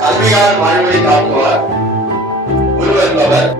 கல்வியால் வாழ்வை காக்குவார் குரு என்பவர்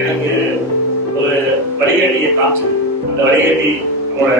எனக்கு ஒரு வடிகட்டியை காமிச்சது. அந்த வடிகட்டி நம்மளோட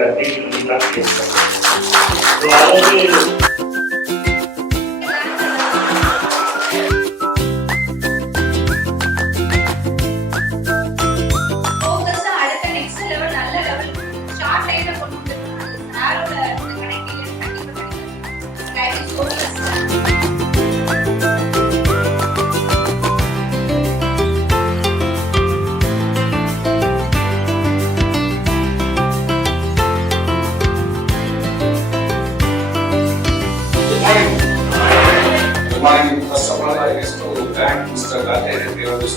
First of all, I wish to thank Mr. Gandhi and the others.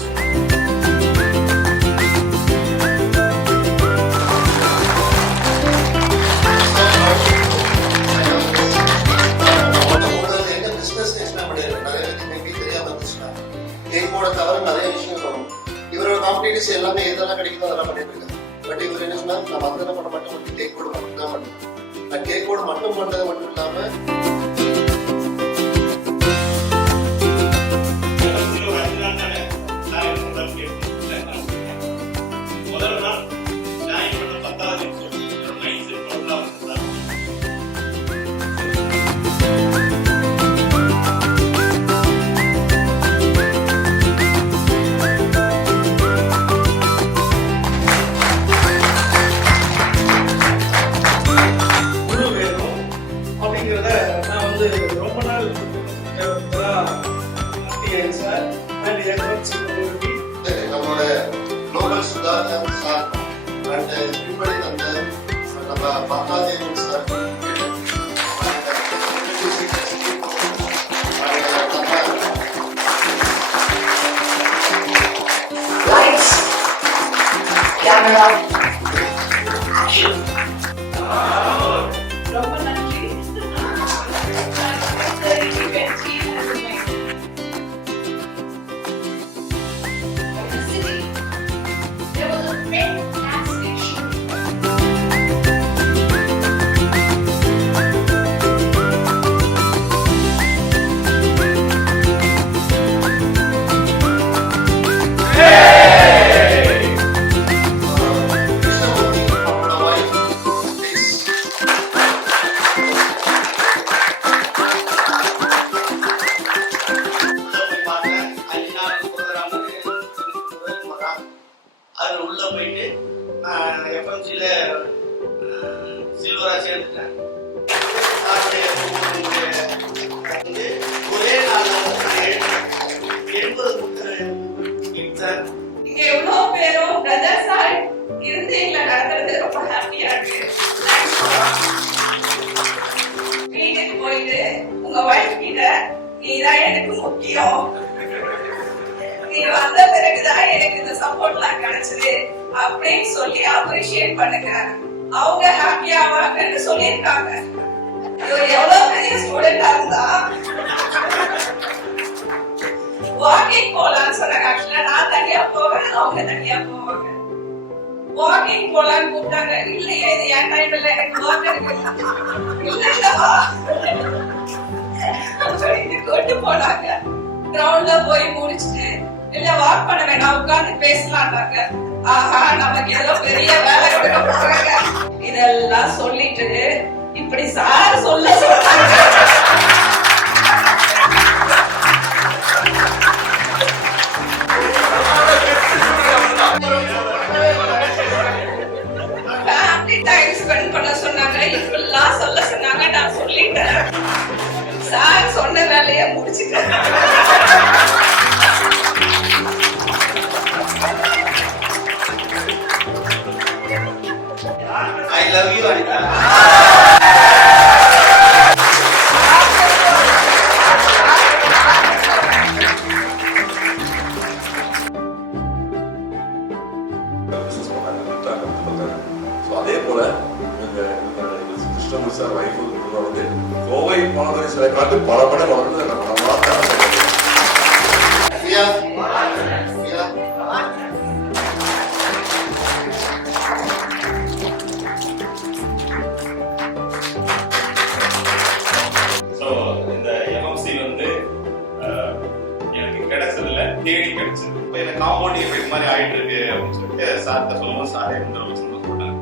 இவரோட காம்படிட்டிவ்ஸ் எல்லாமே எதெல்லாம் கிடைக்குதோ அதெல்லாம் பண்ணிட்டு இருக்காங்க. பட் இவர் என்ன சொன்னா நான் மத்ததெல்லாம் பண்ண மாட்டேன், கேக் போர்டு மட்டும் தான் பண்ணுவேன். நான் கேக் போர்டு மட்டும் பண்றது மட்டும் இல்லாம நம்மளோட global Sudhakar sir and Tirupati தந்த நம்ம பக்காதேவன் சார் Lights, camera, action. மூஞ்சில சில்வரா சேர்ந்துட்டேன். ஒரே நாள் 80 சார். இங்க எவ்வளவு பேரும் பிரதர்ஸா இருந்து எங்களை நடத்துறது ரொம்ப ஹாப்பியா இருக்கு. வீட்டுக்கு போயிட்டு உங்க வைஃப் கிட்ட நீதான் எனக்கு முக்கியம், நீ வந்த பிறகுதான் எனக்கு இந்த சப்போர்ட்லாம் கிடைச்சது அப்படின்னு சொல்லி அப்ரிஷியேட் பண்ணுங்க. அவங்க ஹாப்பியா ஆவாங்கன்னு சொல்லியிருக்காங்க. எவ்வளவு பெரிய ஸ்டூடெண்டா இருந்தா வாக்கிங் போலான்னு சொன்னாங்க. ஆக்சுவலா நான் தனியா போவேன், அவங்க தனியா போவாங்க. வாக்கிங் போலான்னு கூப்பிட்டாங்க. இல்லையே இது என் டைம் இல்ல, எனக்கு வாக் இருக்கு. இல்லவா கூட்டு போனாங்க. கிரவுண்ட்ல போய் முடிச்சுட்டு இல்ல வாக் பண்ண வேண்டாம் உட்கார்ந்து பேசலாம்னாங்க. ஆஹா நமக்கு ஏதோ பெரிய வேலை கொடுக்க போறாங்க. இதெல்லாம் சொல்லிட்டு இப்படி சார் சொல்ல சொன்னாங்க. ஃபேமிலி டைம் ஸ்பெண்ட் பண்ண சொன்னாங்க, இப்படிலாம் சொல்ல சொன்னாங்க. நான் சொல்லிட்டேன், சார் சொன்ன வேலையை முடிச்சுட்டேன். I love you, Anita. அதே போல கிருஷ்ணமூர்த்தி சார் வைஃப் வந்து கோவை மாநகரி சிலை காட்டு பல மடங்கு வந்து தேடி கிடைச்சது. இப்போ எனக்கு காம்பவுண்ட் எஃபெக்ட் மாதிரி ஆயிட்டு இருக்கு அப்படின்னு சொல்லிட்டு சார்ட்ட சொல்லுவோம். சாரே வந்து ரொம்ப சந்தோஷப்பட்டாங்க.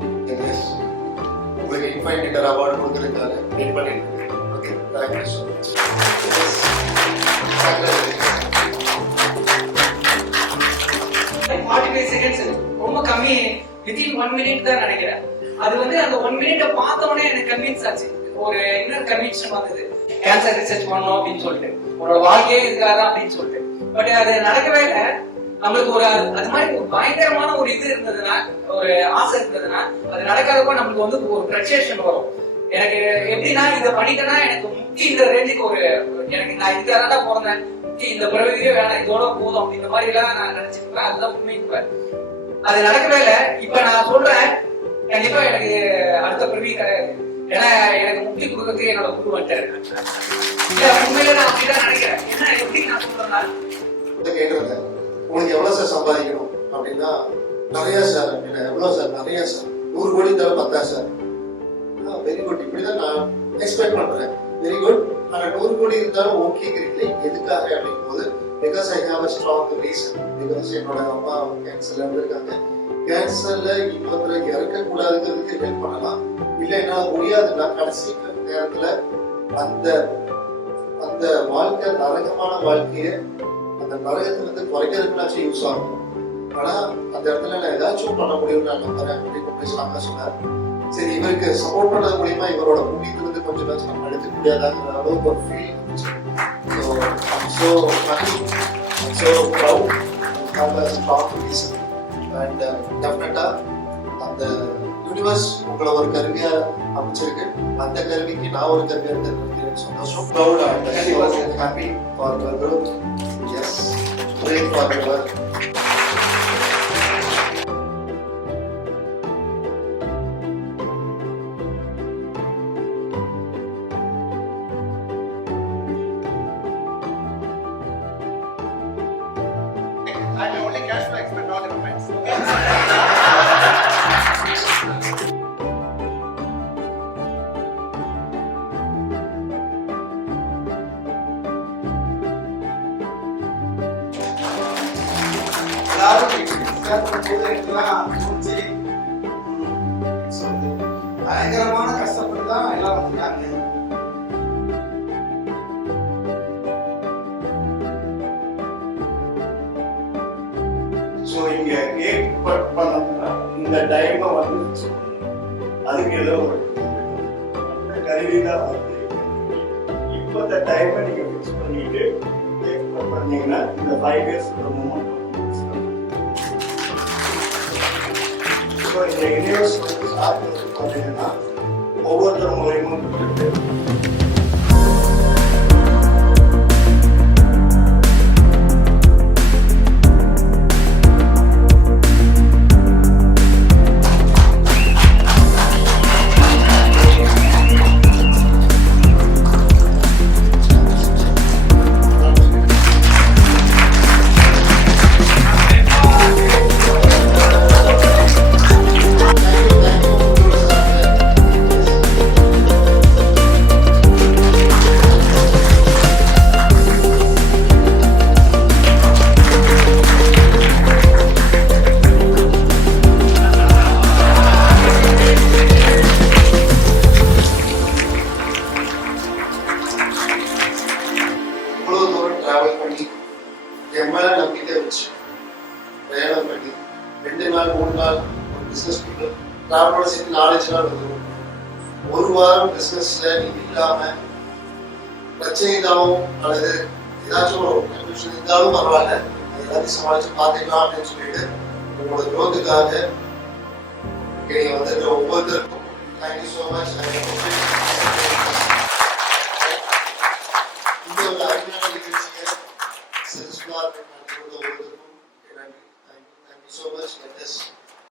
உங்களுக்கு இன்ஃபைனிட்டர் அவார்டு கொடுக்கறதுக்காக வெயிட் பண்ணிட்டு இருக்கேன். Okay, thank you so much. ரொம்ப கம்மி, வித்தின் 1 minute தான் நினைக்கிறேன். அது வந்து அந்த 1 minute பார்த்தோன்னே எனக்கு கன்வின்ஸ் ஆச்சு. ஒரு இன்னர் கன்விக்ஷன் வந்தது, கேன்சர் ரிசர்ச் பண்ணணும் அப்படின்னு சொல்லிட்டு, உன்னோட வாழ்க்கையே இதுக்காக அப்படின்னு சொல்லிட்டு. பட் அது நடக்கவே இல்லை. நம்மளுக்கு ஒரு அது மாதிரி ஒரு பயங்கரமான ஒரு இது இருந்ததுன்னா, ஒரு ஆசை இருந்ததுன்னா, அது நடக்காதப்போ நம்மளுக்கு வந்து ஒரு ஃப்ரஸ்ட்ரேஷன் வரும். எனக்கு எப்படின்னா இதை பண்ணிட்டேன்னா எனக்கு முக்கிய ரேஞ்சுக்கு ஒரு எனக்கு நான் இதுக்காக தான் பிறந்தேன், முக்கிய இந்த பிறவியே வேணாம், இதோட போதும் அப்படின்ற மாதிரி எல்லாம் நான் நினைச்சிருப்பேன். அதுதான் உண்மை. அது நடக்கவே இல்லை. இப்ப நான் சொல்றேன், கண்டிப்பா எனக்கு அடுத்த பிறவி கிடையாது. ஏன்னா எனக்கு முக்கிய கொடுக்கறதுக்கு என்னோட குரு வந்துட்டாரு. உண்மையில நான் அப்படிதான் நினைக்கிறேன். ஏன்னா எப்படி நான் சொல்றேன்னா கேட்டிருந்தேன், உங்களுக்கு எவ்வளவு சார் சம்பாதிக்கணும் அப்படின்னா, நிறைய சார். எவ்வளவு சார்? நிறைய சார். 100 கோடி தர 10 சார். வெரி குட், இப்படிதான் நான் எக்ஸ்பெக்ட் பண்றேன். Very good. ஆனா 100 கோடி இருந்தாலும் ஓகேங்கிறீங்களே, எதுக்காக அப்படிங்கும் போது, because I have a strong reason. Because என்னோட அம்மா கேன்சர்ல இருந்திருக்காங்க. கேன்சர்ல இன்னொருத்தர இறக்க கூடாதுங்கிறதுக்கு ஹெல்ப் பண்ணலாம். இல்ல என்னால முடியாதுன்னா கடைசி நேரத்துல அந்த அந்த வாழ்க்கை நரகமான வாழ்க்கைய அந்த நரகத்திலிருந்து குறைக்கிறதுக்குனாச்சும் யூஸ் ஆகும். ஆனா அந்த இடத்துல நான் ஏதாச்சும் பண்ண முடியும்னு நான் நம்புறேன் அப்படின்னு சொன்னார். சரி, இவருக்கு சப்போர்ட் பண்றது மூலியமா இவரோட புண்ணியத்திலிருந்து கொஞ்சம் நம்ம எடுத்துக்க முடியாதாங்கிற அளவுக்கு ஒரு ஃபீல் இருந்துச்சு. So I'm so happy, I'm so proud to have a strong reason. And டெஃபினட்டா அந்த யூனிவர்ஸ் உங்களை ஒரு கருவியா அமைச்சிருக்கு. அந்த கருவிக்கு நான் ஒரு கருவியா இருக்கிறது சந்தோஷம். Proud and happy for your growth. Yes, pray for your work. I will only cash my expert, not the friends. பயங்கரமான கஷ்டப்பட்டு தான் எல்லாம் வந்துட்டாங்க. ஸோ இங்க கேக் கட் பண்ண இந்த டைமை வந்து fix பண்ணணும். அதுக்கு ஏதோ ஒரு அந்த கருவி தான் வந்து இப்போ இந்த டைமை நீங்க ஃபிக்ஸ் பண்ணிட்டு பண்ணீங்கன்னா இந்த 5 இயர்ஸ் மூமெண்ட் இப்போ இந்த யூனிவர்ஸ் வந்து சார்ஜ் பார்த்தீங்கன்னா ஒவ்வொருத்தர் மூலியமும் இவ்வளவு தூரம் டிராவல் பண்ணி என் மேல நம்பிக்கை வச்சு பிரயாணம் பண்ணி 2 நாள் 3 நாள் ஒரு பிசினஸ் பீப்புள் டிராவலோட சேர்த்து 4-5 நாள் வந்துடும். ஒரு வாரம் பிசினஸ்ல நீங்க இல்லாம பிரச்சனை இருந்தாலும் அல்லது ஏதாச்சும் ஒரு கன்ஃபியூஷன் இருந்தாலும் பரவாயில்ல, அது எல்லாத்தையும் சமாளிச்சு பார்த்துக்கலாம் அப்படின்னு சொல்லிட்டு உங்களோட growth-க்காக நீங்க வந்திருக்கிற ஒவ்வொருத்தருக்கும் தேங்க்யூ ஸோ மச்.